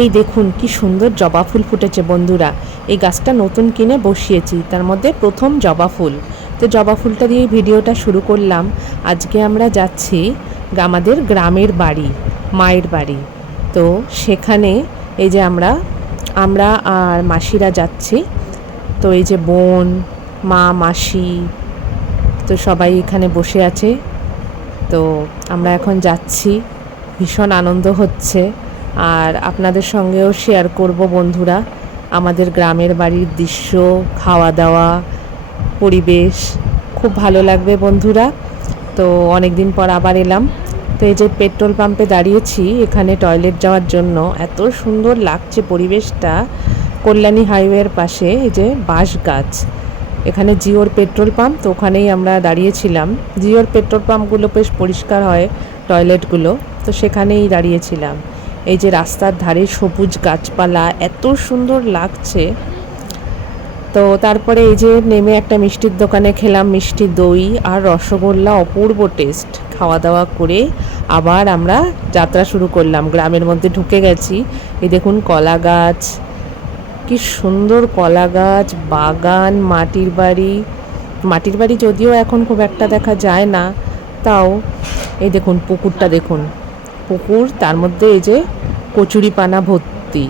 এই দেখুন কি সুন্দর জবা ফুল ফুটেছে বন্ধুরা। এই গাছটা নতুন কিনে বসিয়েছি, তার মধ্যে প্রথম জবা ফুল। তো জবা ফুলটা দিয়ে ভিডিওটা শুরু করলাম। আজকে আমরা যাচ্ছি আমাদের গ্রামের বাড়ি, মায়ের বাড়ি। তো সেখানে এই যে আমরা আমরা আর মাসিরা যাচ্ছি। তো এই যে বোন, মা, মাসি, তো সবাই এখানে বসে আছে। তো আমরা এখন যাচ্ছি, ভীষণ আনন্দ হচ্ছে। আর আপনাদের সঙ্গেও শেয়ার করব বন্ধুরা আমাদের গ্রামের বাড়ির দৃশ্য খাওয়া দাওয়া পরিবেশ। খুব ভালো লাগবে বন্ধুরা। তো অনেক দিন পর আবার এলাম। তো এই যে পেট্রোল পাম্পে দাঁড়িয়েছি, এখানে টয়লেট যাওয়ার জন্য এত সুন্দর লাগছে পরিবেশটা। কল্যাণী হাইওয়ের পাশে এই যে বাঁশ গাছ। এখানে জিওর পেট্রোল পাম্প, তো ওখানেই আমরা দাঁড়িয়েছিলাম। জিওর পেট্রোল পাম্পগুলো বেশ পরিষ্কার হয় টয়লেটগুলো, তো সেখানেই দাঁড়িয়েছিলাম। এই যে রাস্তার ধারে সবুজ গাছপালা, এত সুন্দর লাগছে। তো তারপরে এই যে নেমে একটা মিষ্টির দোকানে খেলাম মিষ্টি দই আর রসগোল্লা, অপূর্ব টেস্ট খাওয়া দাওয়া করে আবার আমরা যাত্রা শুরু করলাম। গ্রামের মধ্যে ঢুকে গেছি। এই দেখুন কলা গাছ, কি সুন্দর কলা গাছ, বাগান, মাটির বাড়ি। মাটির বাড়ি যদিও এখন খুব একটা দেখা যায় না, তাও এই দেখুন পুকুরটা দেখুন। পুকুর, তার মধ্যে এই যে কচুরি পানা ভর্তি।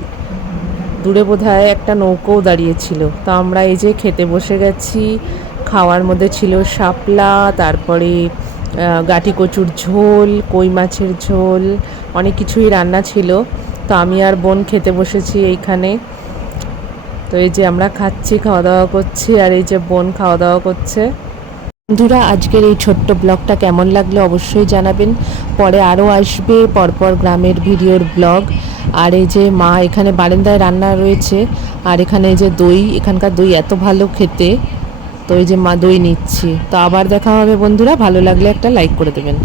দূরে বোধহয় একটা নৌকোও দাঁড়িয়েছিল। তো আমরা এই যে খেতে বসে গেছি, খাওয়ার মধ্যে ছিল শাপলা, তারপরে গাটি কচুর ঝোল, কই মাছের ঝোল, অনেক কিছুই রান্না ছিল। তো আমি আর বোন খেতে বসেছি এইখানে। তো এই যে আমরা খাচ্ছি, খাওয়া দাওয়া করছি, আর এই যে বোন খাওয়া দাওয়া করছে। বন্ধুরা, আজকের এই ছোট্ট ব্লগটা কেমন লাগল অবশ্যই জানাবেন। পরে আরও আসবে পরপর গ্রামের ভিডিওর ব্লগ। আর এই যে মা এখানে বারেন্দায় রান্না রয়েছে, আর এখানে যে দই, এখানকার দই এত ভালো খেতে। তো এই যে মা দই নিচ্ছি। তো আবার দেখা হবে বন্ধুরা, ভালো লাগলে একটা লাইক করে দেবেন।